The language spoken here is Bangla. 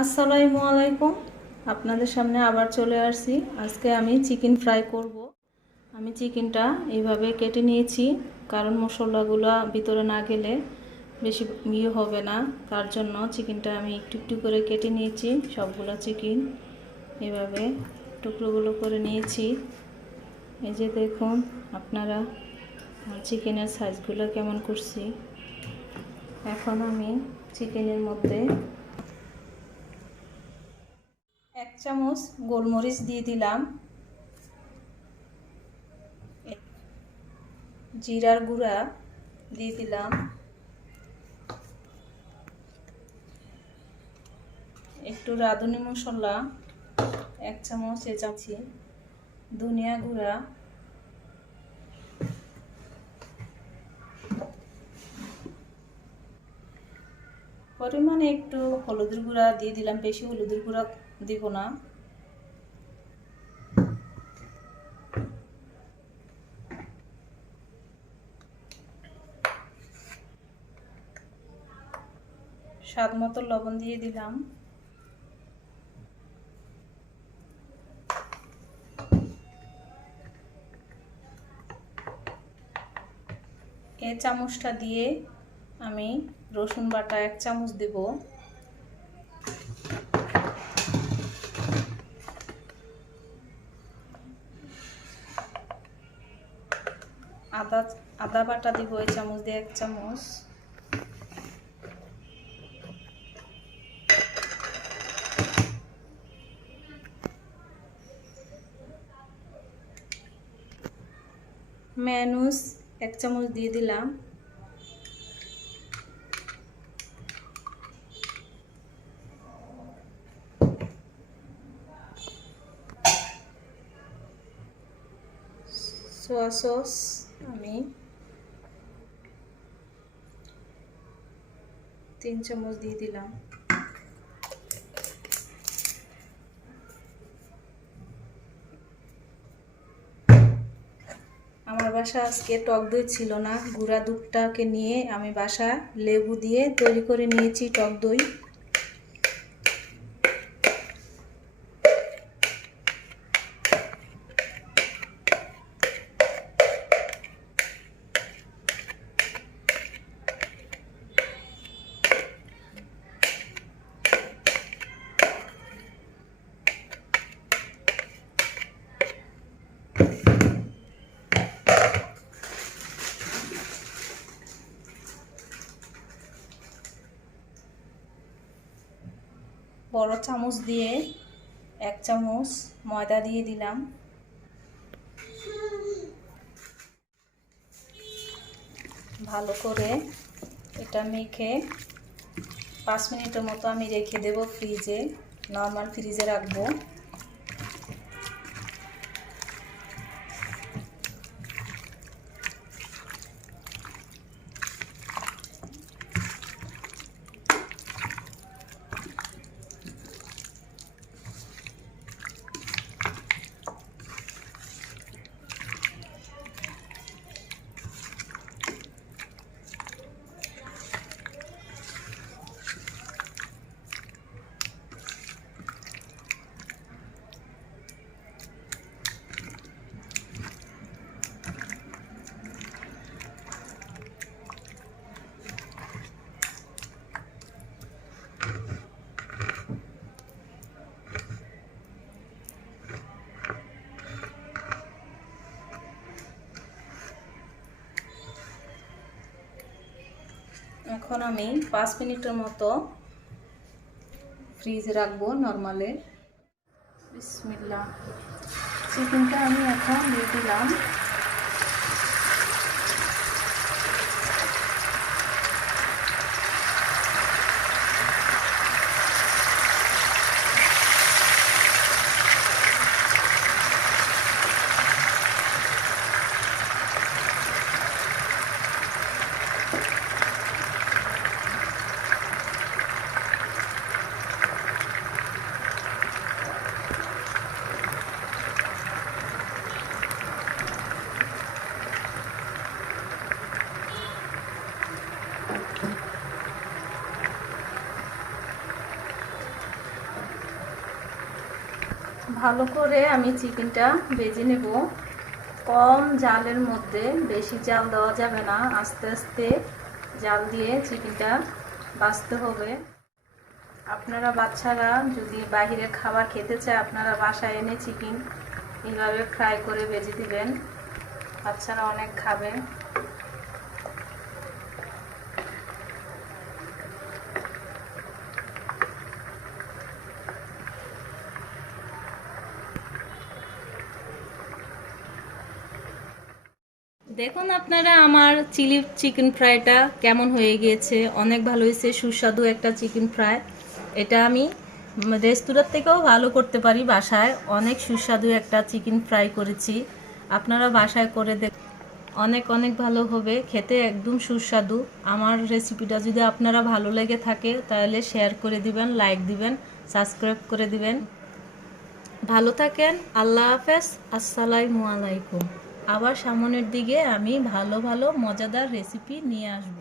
আসসালামু আলাইকুম। আপনাদের সামনে আবার চলে আসছি। আজকে আমি চিকেন ফ্রাই করব। আমি চিকেনটা এইভাবে কেটে নিয়েছি, কারণ মশলাগুলো ভিতরে না গেলে বেশি হবে না। তার জন্য চিকেনটা আমি একটু একটু করে কেটে নিয়েছি। সবগুলো চিকেন এভাবে টুকরোগুলো করে নিয়েছি। এই যে দেখুন আপনারা চিকেনের সাইজগুলো কেমন করছি। এখন আমি চিকেনের মধ্যে 1 চামচ গোলমরিচ দিয়ে দিলাম, জিরার গুঁড়া দিয়ে দিলাম, একটু রাঁধুনি মশলা 1 চামচ চাচ্ছি, ধনিয়া গুঁড়া, পরিমাণে একটু হলুদের গুঁড়া দিয়ে দিলাম, বেশি হলুদের গুঁড়া দিব না। স্বাদ মতো লবণ দিয়ে দিলাম। এই চামচটা দিয়ে আমি রসুন বাটা 1 চামচ দেব, আদা বাটা দিব এই চামচ দিয়ে 1 চামচ, মেয়োনিজ 1 চামচ দিয়ে দিলাম, সোয়া সস আমি 3 চামচ দিয়ে দিলাম। আমার বাসা আজকে টক দই ছিল না, গুঁড়া দুধটাকে নিয়ে আমি বাসা লেবু দিয়ে তৈরি করে নিয়েছি টক দই। বড় চামচ দিয়ে 1 চামচ ময়দা দিয়ে দিলাম, ভালো করে এটা মেখে 5 মিনিটের মতো আমি রেখে দেব ফ্রিজে, নরমাল ফ্রিজে রাখবো। এখন আমি 5 মিনিটের মতো ফ্রিজে রাখবো নরমালে। বিসমিল্লাহ, চিকেনটা আমি এখন দিয়ে দিলাম। ভালো করে আমি চিকেনটা ভেজে নেব। কম জালের মধ্যে, বেশি জাল দেওয়া যাবে না, আস্তে আস্তে জাল দিয়ে চিকেনটা ভাজতে হবে। আপনারা বাচ্চারা যদি বাইরের খাবার খেতে চায়, আপনারা বাসায় এনে চিকেন এইভাবে ফ্রাই করে ভেজে দিবেন, বাচ্চারা অনেক খাবে। দেখুন আপনারা আমার চিলি চিকেন ফ্রাইটা কেমন হয়ে গিয়েছে, অনেক ভালো হয়েছে, সুস্বাদু একটা চিকেন ফ্রাই। এটা আমি রেস্তোরাঁ থেকেও ভালো করতে পারি, বাসায় অনেক সুস্বাদু একটা চিকেন ফ্রাই করেছি। আপনারা বাসায় করে দেখ, অনেক অনেক ভালো হবে খেতে, একদম সুস্বাদু। আমার রেসিপিটা যদি আপনারা ভালো লেগে থাকে তাহলে শেয়ার করে দিবেন, লাইক দিবেন, সাবস্ক্রাইব করে দিবেন। ভালো থাকেন, আল্লাহ হাফেজ, আসসালামু আলাইকুম। আবার সামনের দিকে আমি ভালো ভালো মজাদার রেসিপি নিয়ে আসব।